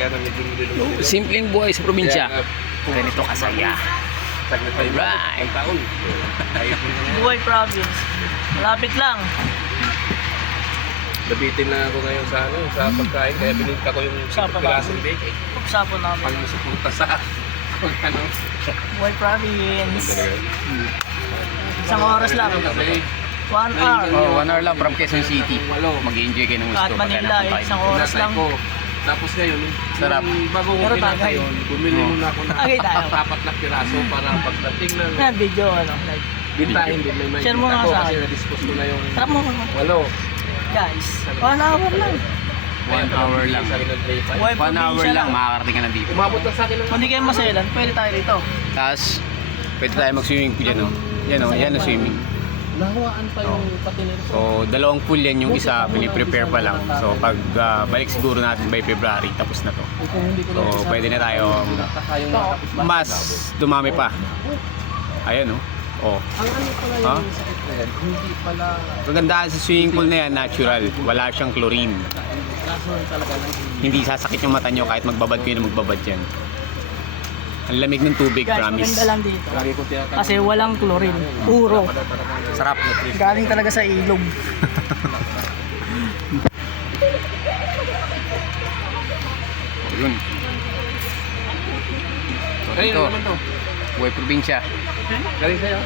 kaya na medyo Simpleng buhay sa probinsya. Ganito kasaya. Alright. Ang taon. Buhay province. Malapit lang. Nabitin na ako ngayon sa sa pagkain, kaya bininta ko yung Sa pirasong bake. Sapon namin. Pag nasupunta sa ano. Buhay province. Isang oras lang. Kasi 1 hour. Oh, 1 hour lang from Quezon City. Mag-enjoy kayo ng gusto. At Manila, isang oras lang. ko. Tapos ngayon, Sarap. Bago ko Pero kinakain tagay. yun, bumili muna ako ng Tagay tayo. 4 na piraso para pagdating ng Yan, video, ano, like. bintahin din. May Share mo kita nga ko sa kasi akin. na-dispose ko na yung Sarap mo. 8. Guys, 1 hour lang. 1 hour lang. Buhay 1 hour probinsya lang, makakarating ka na dito. Umabot na sa akin ng Kung di kayo maselan, pwede tayo rito. Tapos, pwede tayo mag-swimming po dyan, oh. Yan, oh. Yan ang swimming. Nahawaan pa yung patinir ko. So, dalawang pool yan, yung isa, piniprepare pa lang. So, pag balik siguro natin by February, tapos na to. So, pwede na tayo mas dumami pa. Ayan, oh. Oh. Ang ano pala Ha? yung sakit na yan, hindi pala Kagandahan sa swimming pool na yan, natural. Wala siyang chlorine. kaso talaga lang. Hindi sasakit yung mata nyo kahit magbabad kayo na magbabad yan. Ang lamig ng tubig, Guys, promise. maganda lang dito. Lagi ko tiyatang. Kasi walang chlorine. Puro. Sarap. Galing talaga sa ilog. Yun. So, Ayun dito, naman to. buhay probinsya. Galing sa'yo?